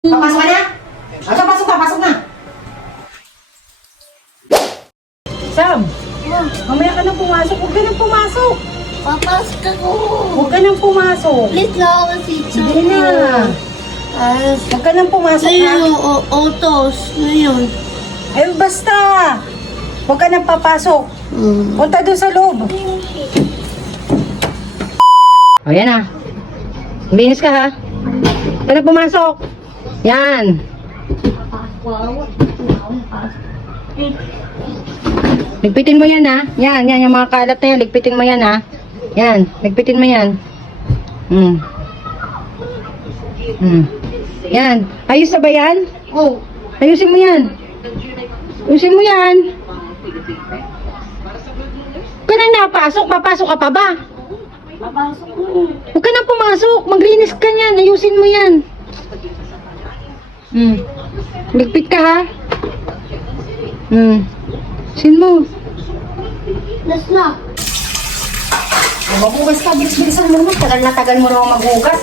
Papasok ka na? Pasok na. Sam, mamaya ka nang pumasok. Huwag ka nang pumasok. Papasok ako. Huwag ka nang pumasok. Please lang ako, teacher. Hindi na. Huwag ka nang pumasok, ha? Ayun, autos. Ngayon. Ay, basta. Huwag ka nang papasok. Punta doon sa loob. O, yan na. Linis ka, ha? Huwag ka nang pumasok. Yan. Ligpitin mo yan, ha? Yan, yung mga kalat na yan. Ligpitin mo yan, ha? Yan, ligpitin mo yan. Yan. Ayos na ba yan? Oh. Ayusin mo yan. Ayusin mo yan. Huwag ka nang napasok. Papasok ka pa ba? Papasok ko. Huwag ka nang pumasok. Maglinis ka yan. Ayusin mo yan. Ligpit ka, ha? Ayusin mo. Last na. Maghugas ka. Bilis-bilisan mo naman. Tagal na tagal mo naman maghugas.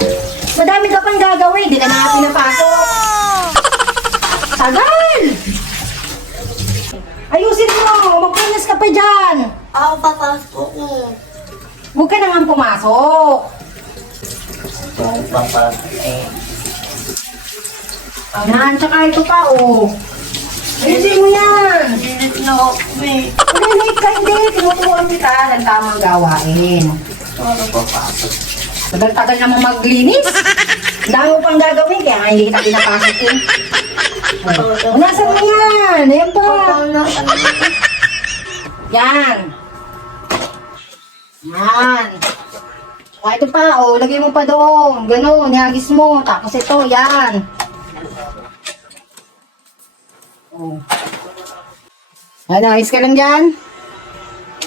Madami ka pang gagawin. Di ka na nga pinapasok. Tagal! Ayusin mo. Magpunas ka pa dyan. Ako papasok ko. Huwag ka naman pumasok. Ako papasok eh. Yan, tsaka ito pa, oh. Ayusin mo yan. Dilit na ako eh. Late ka, hindi. Tinuturuan kita ng tamang gawain. Ako papasok. Tagal-tagal naman maglinis. Dami mo pang gagawin, kaya nga hindi kita pinapasok eh. Nasaan mo yan? Ayan pa. Yan. Yan. Tsaka ito pa, oh. Lagay mo pa doon. Ganun, nihagis mo. Tapos ito, yan. Oh. Ano, ayos ka lang dyan?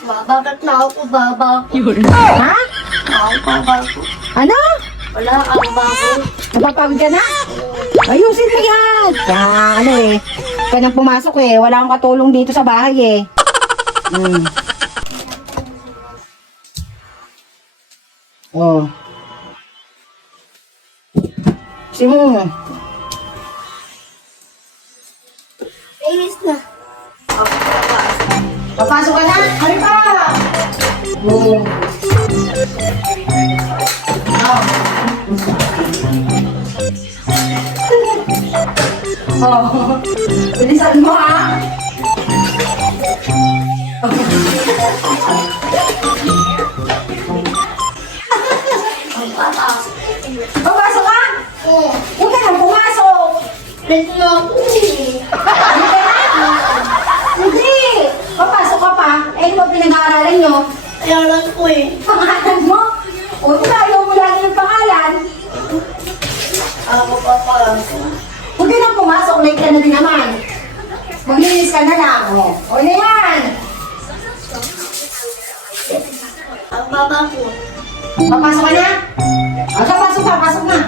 Bakit na ako baba? Ha? Ako babako. Ano? Wala ako bako. Napapagod ka na? Ayusin mo yan. Yan, ano eh. Ka nang pumasok eh. Wala akong katulong dito sa bahay eh. Oh. Sino? Inis na. Ako papasok. Papasok ka na? Ano pa? Oh. Oh. Bilisan mo ha. Papasok. Papasok ka? Oo. Huwag ka nang pumasok. Please na ako eh. Hindi! Papasok ka pa. Eh, ano ba pinag-aaralan nyo? Ayaw ko eh. Pangalan mo? O, ayaw mo lagi ng pangalan. Ako papasok. Huwag ka nang pumasok. Late ka na din naman. Maglinis ka na lang. O na yan. Ako papasok. Papasok ka na? O, pasok ka. Pasok na.